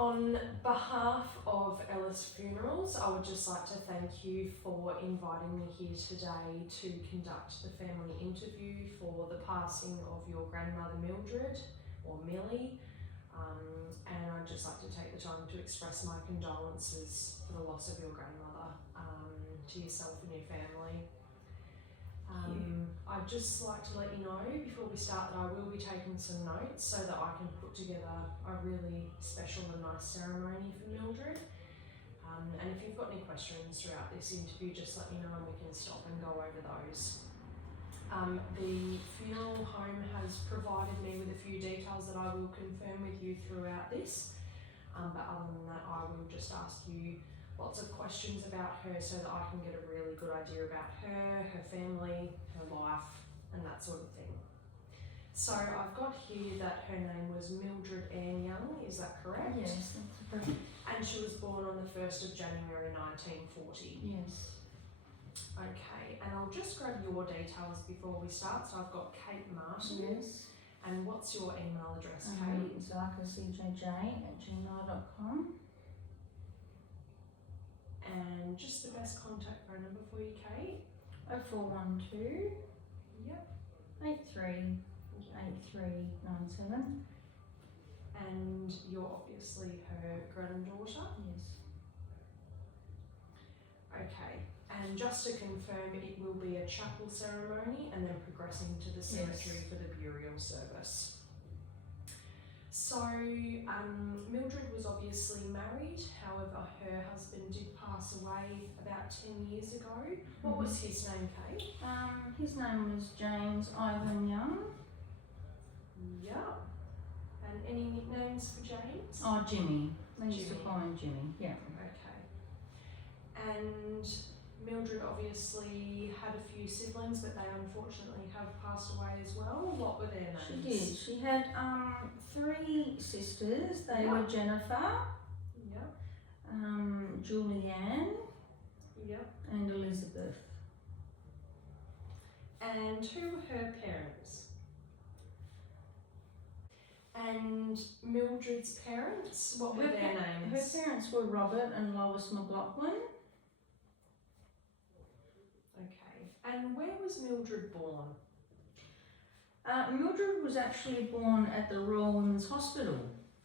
On behalf of Ellis Funerals, I would just like to thank you for inviting me here today to conduct the family interview for the passing of your grandmother Mildred, or Millie. And I'd just like to take the time to express my condolences for the loss of your grandmother to yourself and your family. I'd just like to let you know before we start that I will be taking some notes so that I can put together a really special and nice ceremony for Mildred. And if you've got any questions throughout this interview, just let me know and we can stop and go over those. The funeral home has provided me with a few details that I will confirm with you throughout this. But other than that, I will just ask you lots of questions about her so that I can get a really good idea about her, her family, her life, and that sort of thing. So I've got here that her name was Mildred Ann Young, is that correct? Yes, that's correct. And she was born on the 1st of January 1940. Yes. Okay, and I'll just grab your details before we start. So I've got Kate Martin. Yes. And what's your email address, Kate? ZarkaCJJ@gmail.com. And just the best contact phone number for you, Kate? 0412 Yep. 838397. And you're obviously her granddaughter? Yes. Okay, and just to confirm, it will be a chapel ceremony and then progressing to the cemetery for the burial service. So, Mildred was obviously married, however her husband did pass away about 10 years ago. What was his name, Kate? His name was James Ivan Young. Yeah. And any nicknames for James? Oh, Jimmy. They used to Jimmy. call him Jimmy, yeah. Okay. And Mildred obviously had a few siblings, but they unfortunately have passed away as well. What were their names? She did. She had 3 sisters. They were Jennifer, Yep. Julianne, Yep. and Elizabeth. And who were her parents? And Mildred's parents, what were their names? Her parents were Robert and Lois McLaughlin. Okay. And where was Mildred born? Mildred was actually born at the Royal Women's Hospital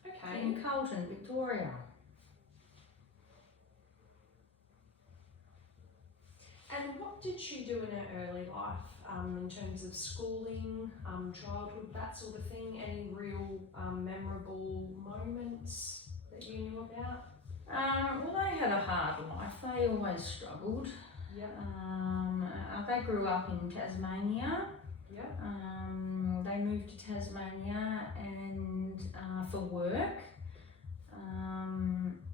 Okay. in Carlton, Victoria. And what did she do in her early life in terms of schooling, childhood, that sort of thing? Any real memorable moments that you knew about? Well, they had a hard life. They always struggled. Yep. They grew up in Tasmania. Yep. They moved to Tasmania and for work,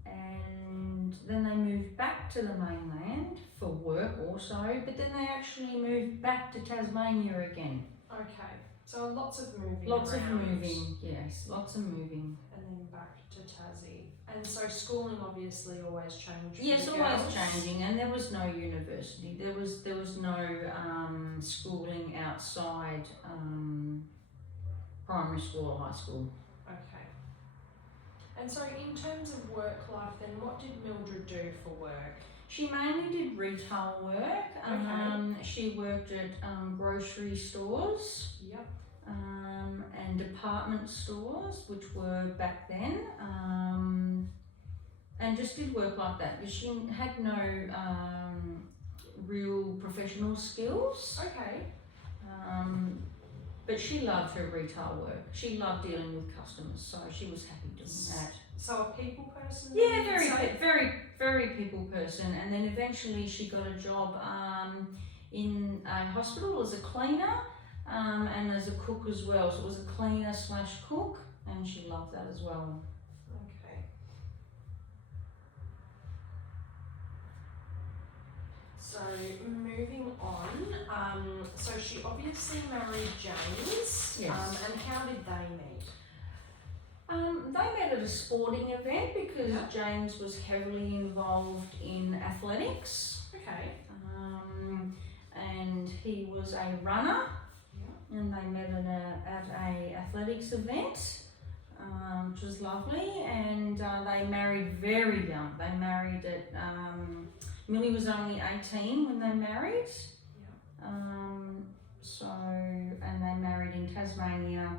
and then they moved back to the mainland for work also, but then they actually moved back to Tasmania again. Okay. So lots of moving Lots around. of moving, yes, lots of moving. And then back to Tassie. And so schooling obviously always changed. for Yes, the always girls. changing, and there was no university. There was no schooling outside primary school or high school. Okay. And so in terms of work life then, what did Mildred do for work? She mainly did retail work. She worked at grocery stores. Yep. And department stores, which were back then, and just did work like that. But she had no real professional skills. Okay. But she loved her retail work. She loved dealing with customers, so she was happy doing that. So a people person? Yeah, very people person. And then eventually she got a job in a hospital as a cleaner. And as a cook as well, so it was a cleaner / cook, and she loved that as well. Okay. So moving on, so she obviously married James. Yes. And how did they meet? They met at a sporting event because James was heavily involved in athletics. Okay. And he was a runner. And they met at a athletics event, which was lovely, and they they married very young. They married at, Millie was only 18 when they married. And they married in Tasmania,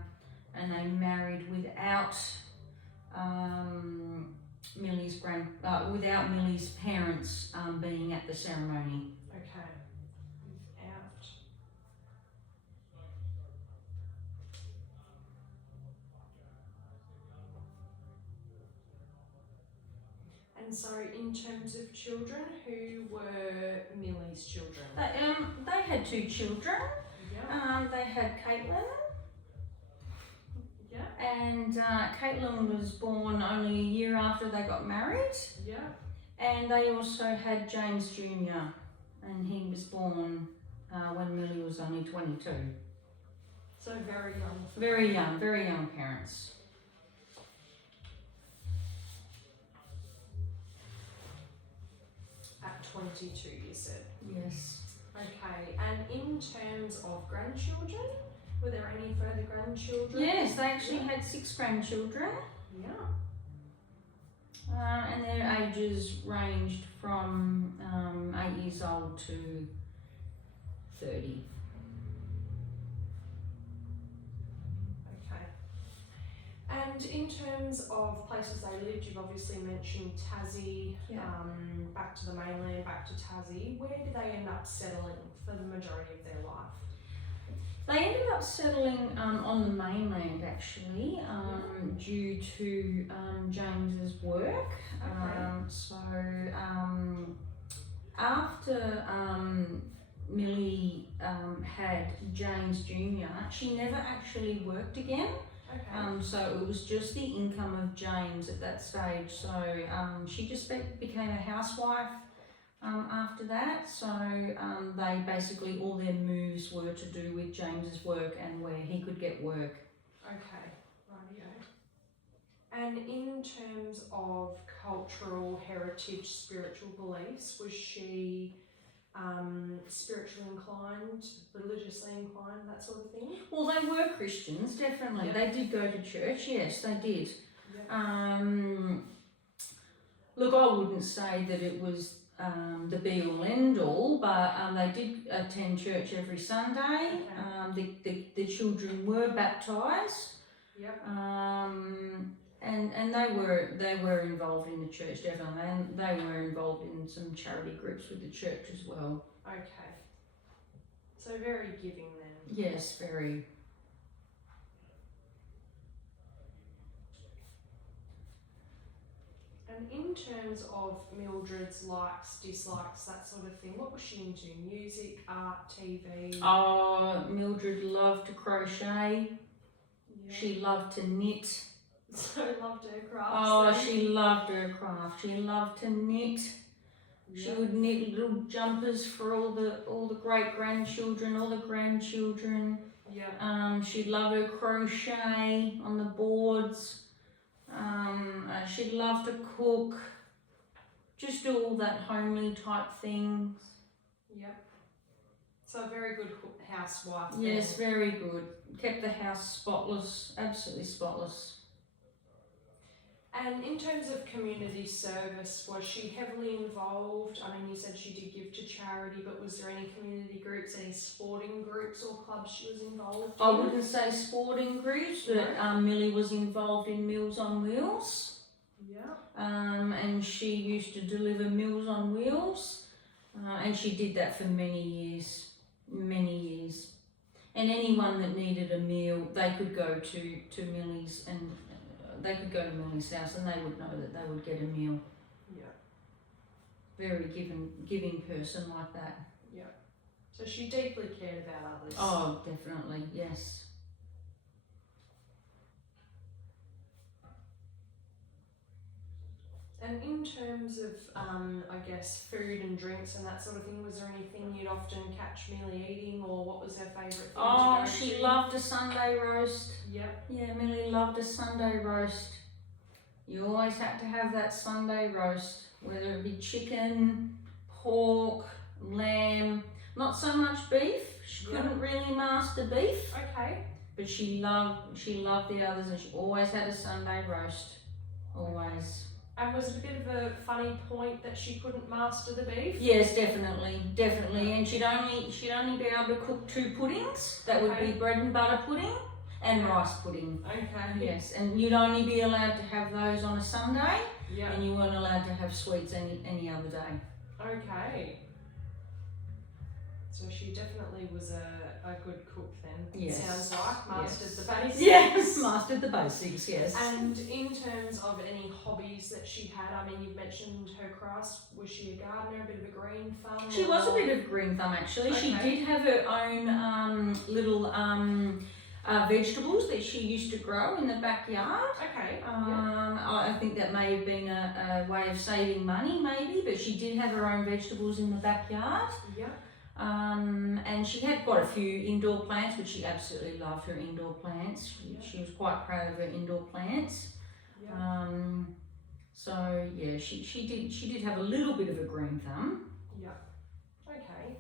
and they married without without Millie's parents being at the ceremony. Okay. Without. And so, in terms of children, who were Millie's children? They had 2 children. Yeah. They had Caitlin. Yeah. And Caitlin was born only a year after they got married. Yeah. And they also had James Jr. and he was born when Millie was only 22. So very young. Very young parents. At 22, you said. Yes. Okay. And in terms of grandchildren, were there any further grandchildren? Yes, they actually had 6 grandchildren. Yeah. And their ages ranged from 8 years old to 30. Okay. And in terms of places they lived, you've obviously mentioned Tassie, Yeah. back to the mainland, back to Tassie. Where did they end up settling for the majority of their life? They ended up settling on the mainland actually, due to James's work. Okay. After Millie had James Jr., she never actually worked again. Okay. So it was just the income of James at that stage. So she just became a housewife after that. So they basically, all their moves were to do with James's work and where he could get work. Okay, rightio. And in terms of cultural heritage, spiritual beliefs, was she spiritually inclined, religiously inclined, that sort of thing? Well, they were Christians, definitely. Yeah. They did go to church, yes, they did. Yeah. Look, I wouldn't say that it was the be all end all, but they did attend church every Sunday. Okay. The children were baptised. Yep. And they were involved in the church, definitely, and they were involved in some charity groups with the church as well. Okay. So very giving then. Yes, very. And in terms of Mildred's likes, dislikes, that sort of thing, what was she into? Music, art, TV? Oh, Mildred loved to crochet. Yeah. She loved to knit. So loved her crafts. Oh, then. she loved her craft. She loved to knit. Yeah. She would knit little jumpers for all the great grandchildren, all the grandchildren. Yeah. She'd love her crochet on the boards. She'd love to cook. Just do all that homely type things. Yep. So a very good housewife. Yes, then. very good. Kept the house spotless, absolutely spotless. And in terms of community service, was she heavily involved? I mean, you said she did give to charity, but was there any community groups, any sporting groups or clubs she was involved in? I wouldn't say sporting groups, but Millie was involved in Meals on Wheels. Yeah. And she used to deliver Meals on Wheels, and she did that for many years. And anyone that needed a meal, they could go to Millie's and they could go to Millie's house and they would know that they would get a meal. Yeah. Very giving person like that. Yeah. So she deeply cared about others. Oh, definitely, yes. And in terms of, I guess, food and drinks and that sort of thing, was there anything you'd often catch Millie eating, or what was her favourite thing Oh, to go she to? loved a Sunday roast. Yep. Yeah, Millie loved a Sunday roast. You always had to have that Sunday roast, whether it be chicken, pork, lamb. Not so much beef. She couldn't really master beef, Okay. but she loved the others, and she always had a Sunday roast. Always. And was it a bit of a funny point that she couldn't master the beef? Yes, definitely. And she'd only be able to cook 2 puddings. That would be bread and butter pudding and rice pudding. Okay. Yes, and you'd only be allowed to have those on a Sunday, Yeah. and you weren't allowed to have sweets any other day. Okay. So she definitely was a good cook then. Yes. Sounds like mastered the basics. Yes, mastered the basics. Yes. And in terms of any hobbies that she had, I mean, you've mentioned her crafts. Was she a gardener, a bit of a green thumb? She was a bit of green thumb actually. She did have her own little vegetables that she used to grow in the backyard. Okay. I think that may have been a way of saving money, maybe, but she did have her own vegetables in the backyard. Yeah. And she had quite a few indoor plants, but she absolutely loved her indoor plants. She was quite proud of her indoor plants. Yeah. So yeah, she did have a little bit of a green thumb. Yeah. Okay.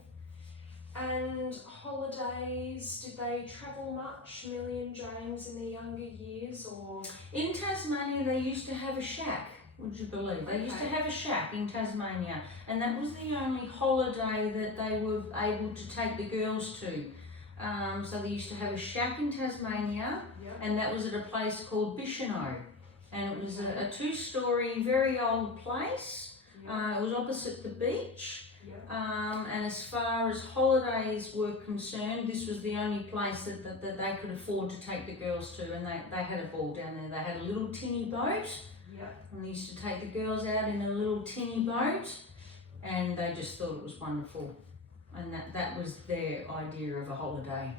And holidays, did they travel much, Millie and James, in their younger years, or? In Tasmania, they used to have a shack. Would you believe? They used to have a shack in Tasmania, and that was the only holiday that they were able to take the girls to. So they used to have a shack in Tasmania, and that was at a place called Bicheno, and it was a 2-story, very old place. It was opposite the beach. And as far as holidays were concerned, this was the only place that they could afford to take the girls to, and they had a ball down there. They had a little tinny boat, and they used to take the girls out in a little tinny boat, and they just thought it was wonderful, and that was their idea of a holiday.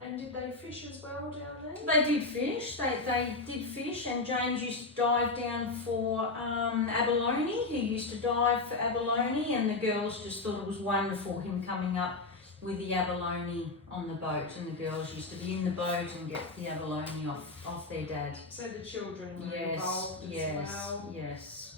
And did they fish as well down there? They did fish. They did fish, and James used to dive down for abalone. He used to dive for abalone, and the girls just thought it was wonderful, him coming up with the abalone on the boat, and the girls used to be in the boat and get the abalone off their dad. So the children were involved as well? Yes.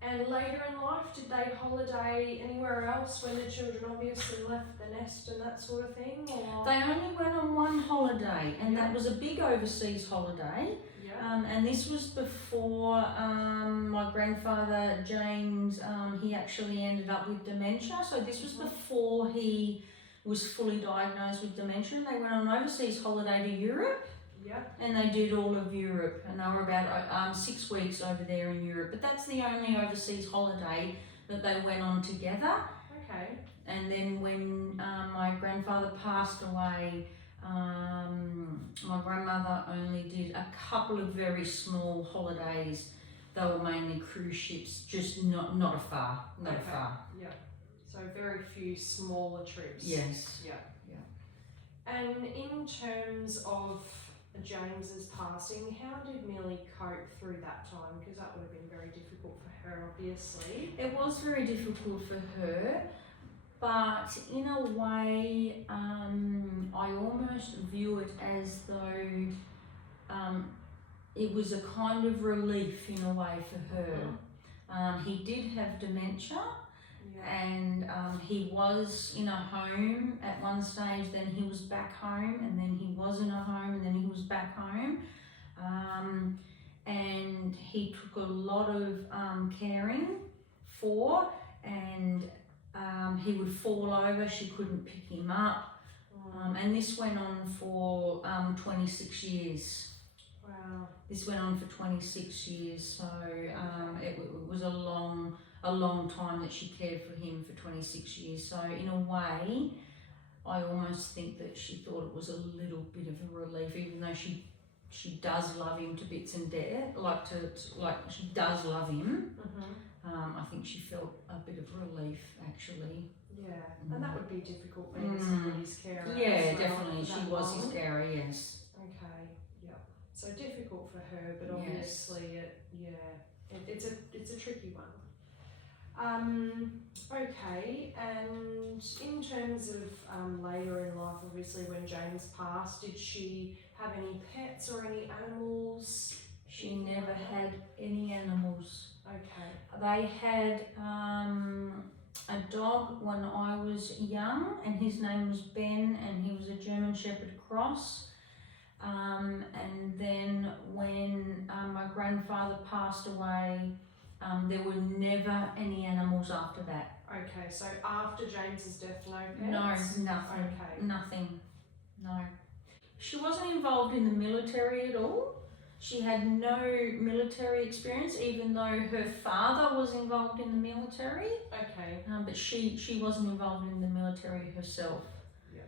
And later in life, did they holiday anywhere else when the children obviously left the nest and that sort of thing? Or? They only went on one holiday, and that was a big overseas holiday. And this was before my grandfather James, he actually ended up with dementia. So this was before he was fully diagnosed with dementia. They went on an overseas holiday to Europe. And they did all of Europe, and they were about 6 weeks over there in Europe. But that's the only overseas holiday that they went on together. Okay. And then when my grandfather passed away, my grandmother only did a couple of very small holidays. They were mainly cruise ships, just not far. Yeah. So very few smaller trips. Yes. Yeah. And in terms of James's passing, how did Millie cope through that time? Because that would have been very difficult for her, obviously. It was very difficult for her, but in a way, I almost view it as though it was a kind of relief in a way for her. He did have dementia. And he was in a home at one stage, then he was back home, and then he was in a home, and then he was back home. And he took a lot of caring for, and he would fall over, she couldn't pick him up. And this went on for 26 years. Wow. This went on for 26 years, so it was a long time that she cared for him for 26 years. So in a way, I almost think that she thought it was a little bit of a relief, even though she does love him to bits and death, she does love him. I think she felt a bit of relief, actually. Yeah, and that would be difficult being somebody's carer. Yeah, definitely. She was his carer, yes. Okay, yeah. So difficult for her, but obviously it's a tricky one. Okay, and in terms of later in life, obviously when James passed, did she have any pets or any animals? She never had any animals. Okay. They had a dog when I was young, and his name was Ben, and he was a German Shepherd Cross. And grandfather passed away, there were never any animals after that. Okay, so after James's death, no No, pets? nothing. Okay. Nothing. No. She wasn't involved in the military at all. She had no military experience, even though her father was involved in the military. Okay. But she wasn't involved in the military herself. Yeah.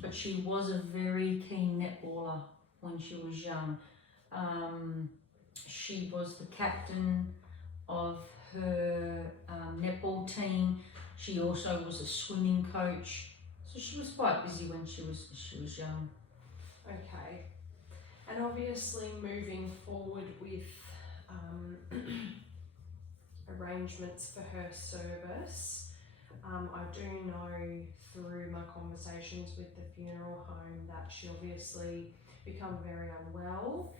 But she was a very keen netballer when she was young. She was the captain of her netball team. She also was a swimming coach. So she was quite busy when she was young. Okay. And obviously moving forward with arrangements for her service, I do know through my conversations with the funeral home that she obviously become very unwell,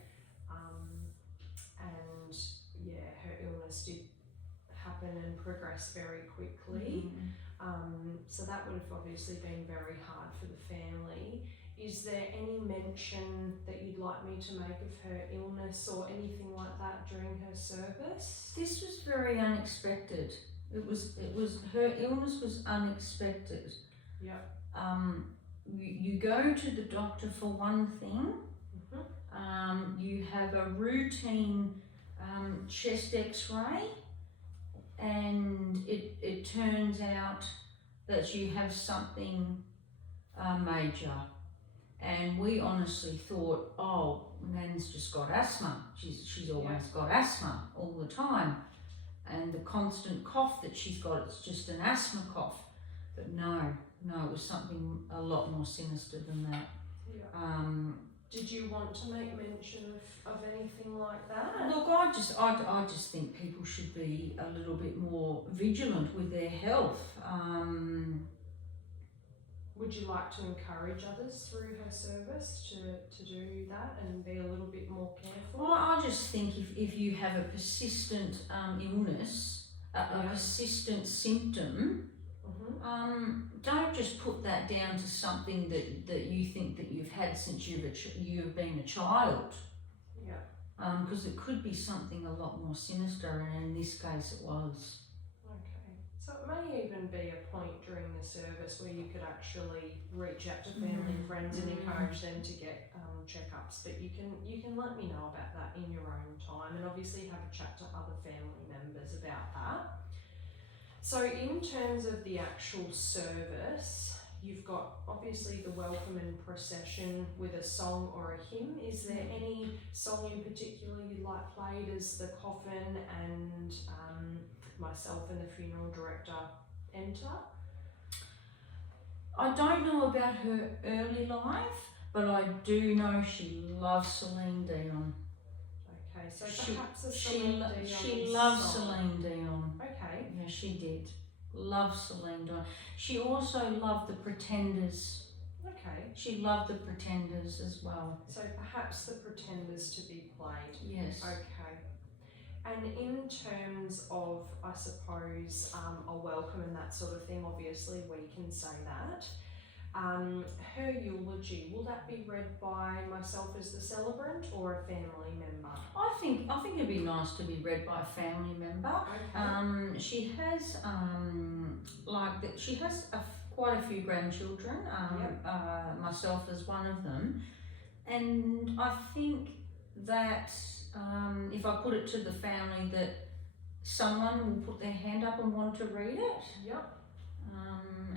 and yeah, her illness did happen and progress very quickly. So that would have obviously been very hard for the family. Is there any mention that you'd like me to make of her illness or anything like that during her service? This was very unexpected. It was her illness was unexpected. Yep. You go to the doctor for one thing. You have a routine chest x-ray, and it turns out that you have something major. And we honestly thought, oh, Nan's just got asthma. She's always got asthma all the time. And the constant cough that she's got, it's just an asthma cough. But no, it was something a lot more sinister than that. Yeah. Did you want to make mention of anything like that? Look, I just think people should be a little bit more vigilant with their health. Would you like to encourage others through her service to do that and be a little bit more careful? Well, I just think if you have a persistent illness, a persistent symptom, don't just put that down to something that you think that you've had since you've been a child. Yeah. Because it could be something a lot more sinister, and in this case it was. Okay. So it may even be a point during the service where you could actually reach out to family and friends and encourage them to get checkups. But you can let me know about that in your own time, and obviously have a chat to other family members about that. So in terms of the actual service, you've got obviously the welcome and procession with a song or a hymn. Is there any song in particular you'd like played as the coffin and myself and the funeral director enter? I don't know about her early life, but I do know she loves Celine Dion. Okay, so perhaps a She Celine loves song. Celine Dion. Okay. Yeah, she did. Loved Celine Dion. She also loved the Pretenders. Okay. She loved the Pretenders as well. So perhaps the Pretenders to be played. Yes. Okay. And in terms of, I suppose, a welcome and that sort of thing, obviously we can say that. Her eulogy, will that be read by myself as the celebrant or a family member? I think it'd be nice to be read by a family member. Okay. She has quite a few grandchildren. Myself as one of them, and I think that if I put it to the family that someone will put their hand up and want to read it. Yep.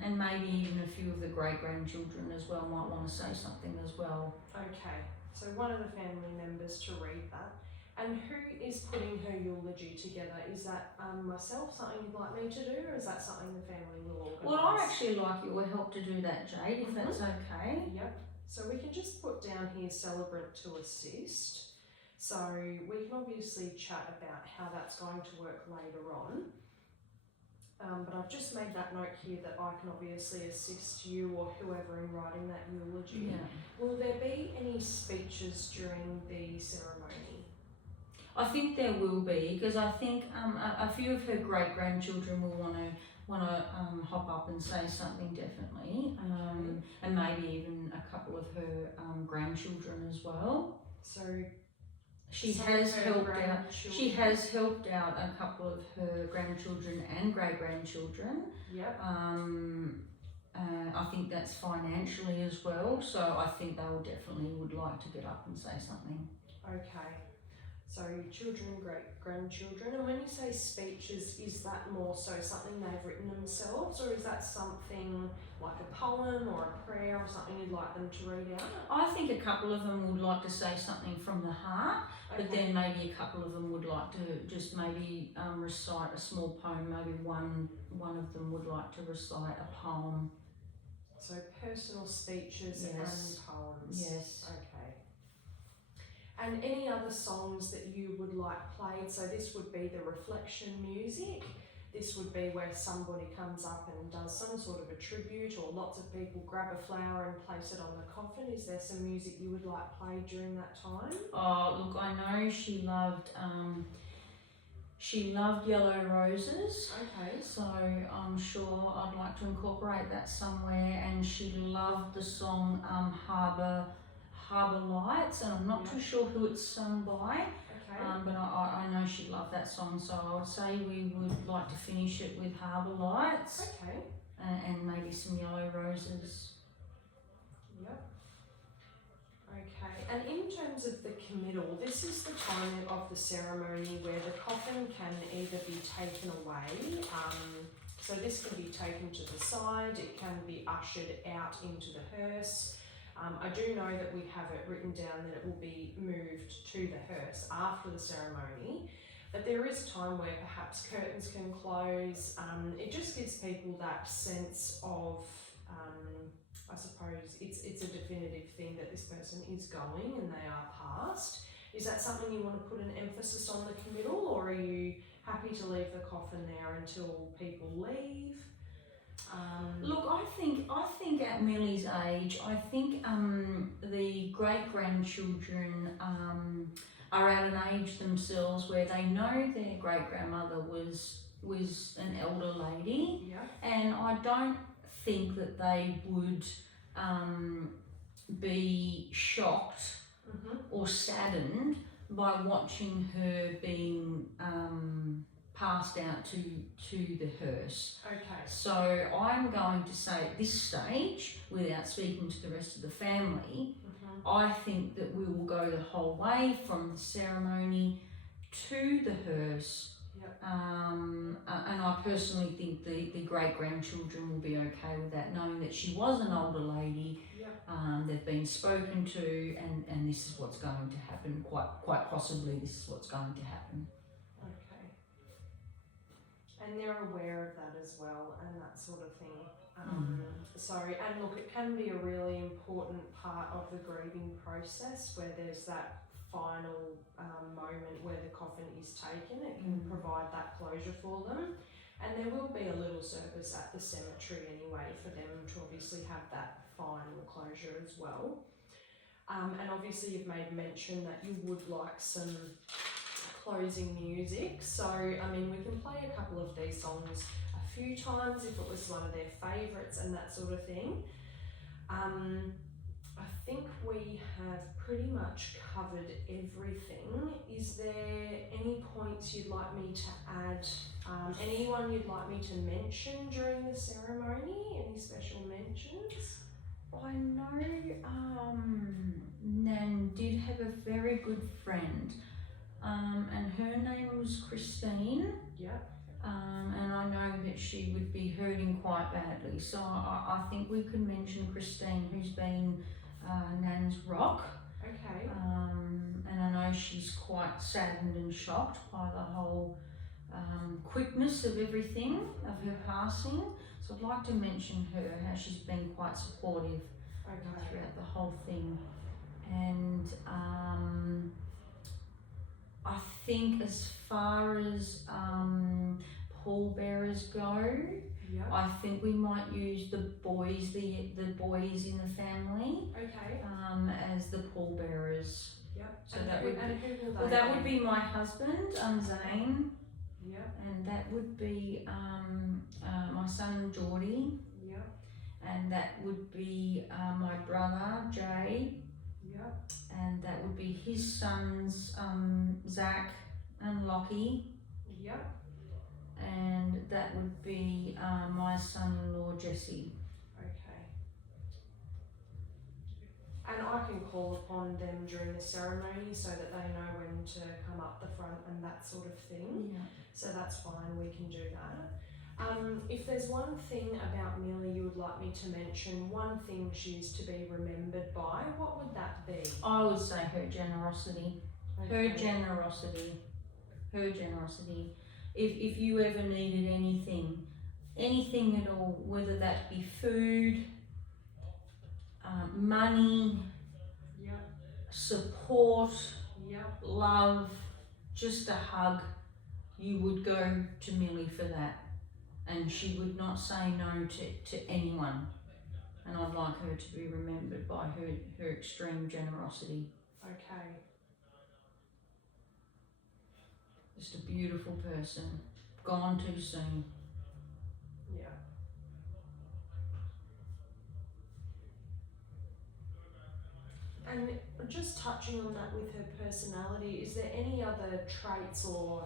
And maybe even a few of the great-grandchildren as well might want to say something as well. Okay, so one of the family members to read that. And who is putting her eulogy together? Is that myself, something you'd like me to do, or is that something the family will organise? Well, I'd actually like your help to do that, Jade, if that's okay. Yep, so we can just put down here celebrant to assist. So we can obviously chat about how that's going to work later on. But I've just made that note here that I can obviously assist you or whoever in writing that eulogy. Yeah. Will there be any speeches during the ceremony? I think there will be, because I think a few of her great-grandchildren will want to hop up and say something definitely, and maybe even a couple of her grandchildren as well. So she Some has of her helped out. grandchildren. She has helped out a couple of her grandchildren and great grandchildren. Yep. I think that's financially as well, so I think they will definitely would like to get up and say something. Okay. So children, great grandchildren, and when you say speeches, is that more so something they've written themselves, or is that something like a poem or a prayer or something you'd like them to read out? I think a couple of them would like to say something from the heart, but then maybe a couple of them would like to just maybe recite a small poem. Maybe one of them would like to recite a poem. So personal speeches Yes. and poems. Yes. Okay. And any other songs that you would like played? So this would be the reflection music. This would be where somebody comes up and does some sort of a tribute, or lots of people grab a flower and place it on the coffin. Is there some music you would like played during that time? Oh, look, I know she loved Yellow Roses. Okay. So I'm sure I'd like to incorporate that somewhere. And she loved the song Harbour Lights, and I'm not too sure who it's sung by. Okay. But I know she'd love that song, so I would say we would like to finish it with Harbour Lights. Okay. And maybe some Yellow Roses. Yep. Okay, and in terms of the committal, this is the time of the ceremony where the coffin can either be taken away, so this can be taken to the side, it can be ushered out into the hearse. I do know that we have it written down that it will be moved to the hearse after the ceremony, but there is a time where perhaps curtains can close. It just gives people that sense of, I suppose, it's a definitive thing that this person is going and they are passed. Is that something you want to put an emphasis on the committal, or are you happy to leave the coffin there until people leave? Look, I think at Millie's age, I think the great grandchildren are at an age themselves where they know their great grandmother was an elder lady, Yeah. and I don't think that they would be shocked or saddened by watching her being passed out to the hearse. Okay. So I'm going to say at this stage, without speaking to the rest of the family, I think that we will go the whole way from the ceremony to the hearse. Yep. And I personally think the great-grandchildren will be okay with that, knowing that she was an older lady. Yep. They've been spoken to, and this is what's going to happen. Quite possibly, this is what's going to happen. Okay. And they're aware of that as well, and that sort of thing. And look, it can be a really important part of the grieving process where there's that final moment where the coffin is taken. It can provide that closure for them, and there will be a little service at the cemetery anyway for them to obviously have that final closure as well. And obviously you've made mention that you would like some closing music, so I mean we can play a couple of these songs a few times if it was one of their favourites and that sort of thing. I think we have pretty much covered everything. Is there any points you'd like me to add? Anyone you'd like me to mention during the ceremony? Any special mentions? I know Nan did have a very good friend, and her name was Christine. Yep. And I know that she would be hurting quite badly, so I think we could mention Christine, who's been Nan's rock. Okay. And I know she's quite saddened and shocked by the whole quickness of everything, of her passing. So I'd like to mention her, how she's been quite supportive throughout the whole thing. And I think as far as pallbearers go, Yep. I think we might use the boys in the family as the pallbearers. Yep. So and that who, would and who will well, that would be my husband, Zane, Yep. and that would be my son Geordie, Yep. and that would be my brother Jay, Yep. and that would be his sons, Zach and Lockie, Yep. and that would be my son-in-law Jesse. Okay. And I can call upon them during the ceremony so that they know when to come up the front and that sort of thing. Yeah. So that's fine, we can do that. If there's one thing about Millie you would like me to mention, one thing she's to be remembered by, what would that be? I would say her generosity. Okay. Her generosity. Her generosity. If you ever needed anything at all, whether that be food, money, Yep. support, Yep. love, just a hug, you would go to Millie for that. And she would not say no to anyone. And I'd like her to be remembered by her extreme generosity. Okay. Just a beautiful person. Gone too soon. Yeah. And just touching on that with her personality, is there any other traits or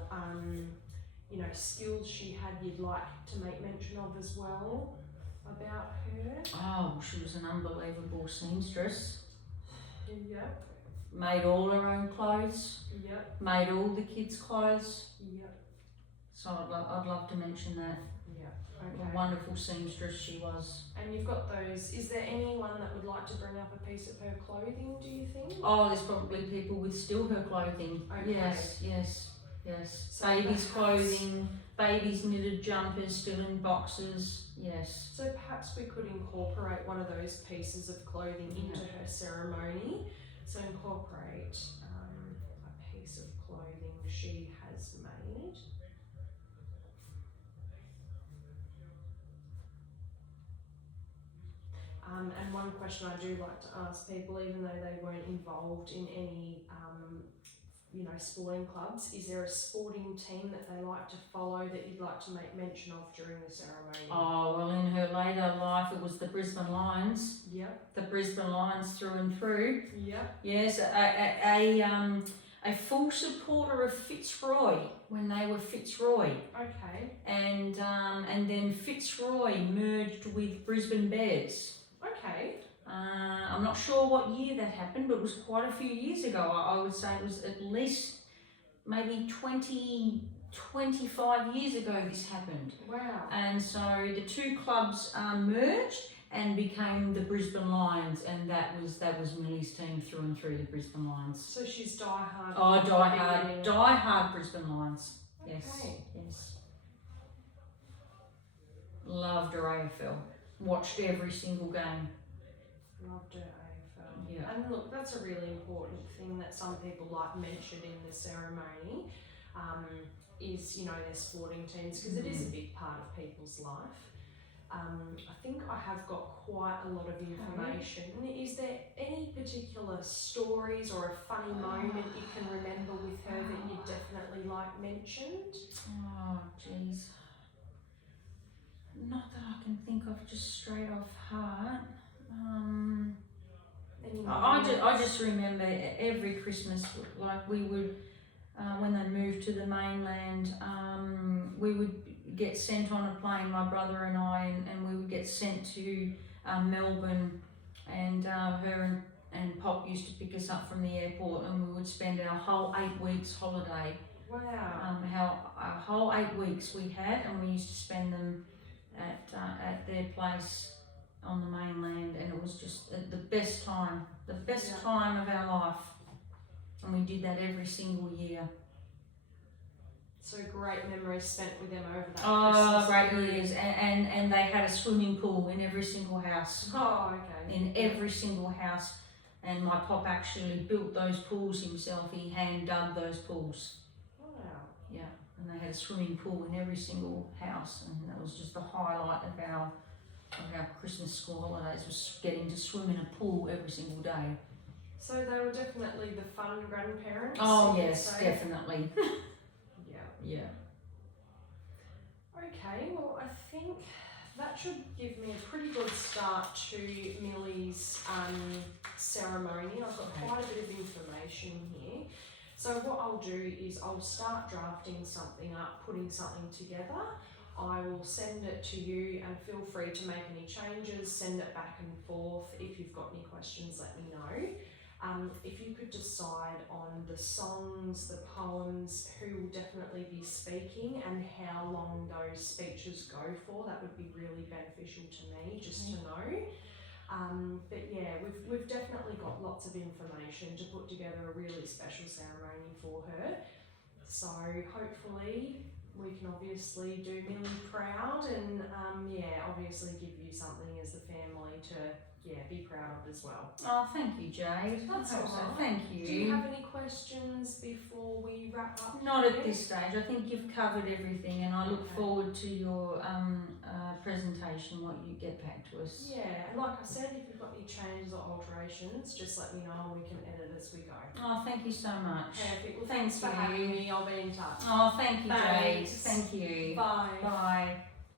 skills she had you'd like to make mention of as well about her? Oh, she was an unbelievable seamstress. Yep. Made all her own clothes. Yep. Made all the kids' clothes. Yep. So I'd love to mention that. Yep. What Okay. a wonderful seamstress she was. And you've got those. Is there anyone that would like to bring up a piece of her clothing, do you think? Oh, there's probably people with still her clothing. Okay. Yes. So Baby's perhaps- clothing, baby's knitted jumpers still in boxes. Yes. So perhaps we could incorporate one of those pieces of clothing into her ceremony. So incorporate a piece of clothing she has made. And one question I do like to ask people, even though they weren't involved in any sporting clubs, is there a sporting team that they like to follow that you'd like to make mention of during the ceremony? Oh, well, in her later life, it was the Brisbane Lions. Yep. The Brisbane Lions through and through. Yep. Yes, a full supporter of Fitzroy when they were Fitzroy, Okay. and then Fitzroy merged with Brisbane Bears. Okay. I'm not sure what year that happened, but it was quite a few years ago. I would say it was at least maybe 25 years ago this happened. Wow. And so the two clubs merged and became the Brisbane Lions, and that was Millie's team through and through, the Brisbane Lions. So she's diehard. Oh, from the beginning. die-hard Brisbane Lions. Yes, Okay. yes. Loved her AFL. Watched every single game. Loved her AFL. Yeah. And look, that's a really important thing that some people like mentioned in the ceremony, is their sporting teams, because it is a big part of people's life. I think I have got quite a lot of information. Is there any particular stories or a funny moment you can remember with her that you'd definitely like mentioned? Oh, jeez. Not that I can think of just straight off heart. Any I moments? just remember every Christmas, like we would, when they moved to the mainland, we would get sent on a plane, my brother and I, and we would get sent to Melbourne, and her and Pop used to pick us up from the airport, and we would spend our whole 8 weeks holiday. Wow. Our whole 8 weeks we had, and we used to spend them at their place on the mainland, and it was just the best time of our life, and we did that every single year. So great memories spent with them over that Oh, Christmas great period. years, and they had a swimming pool in every single house. Oh, okay. In every single house, and my pop actually built those pools himself. He hand dug those pools. Wow. Yeah, and they had a swimming pool in every single house, and that was just the highlight of our Christmas school holidays, was getting to swim in a pool every single day. So they were definitely the fun grandparents? Oh you could yes, say? definitely. Yeah. Yeah. Okay, well I think that should give me a pretty good start to Millie's ceremony. I've got quite a bit of information So what I'll do is I'll start drafting something up, putting something together. I will send it to you and feel free to make any changes, send it back and forth. If you've got any questions, let me know. If you could decide on the songs, the poems, who will definitely be speaking and how long those speeches go for, that would be really beneficial to me just to know. But yeah, we've definitely got lots of information to put together a really special ceremony for her. So hopefully we can obviously do Millie proud and obviously give you something as the family to be proud of as well. Oh, thank you, Jade. That's I hope all so. right. Thank you. Do you have any questions before we wrap up? Not at this stage. I think you've covered everything, and I look forward to your presentation, what you get back to us. Yeah, and like I said, if you've got any changes or alterations, just let me know and we can edit as we go. Oh, thank you so much. Perfect. Well, Thank thanks for you. having me. I'll be in touch. Oh, thank you, Jade. Thanks. Thank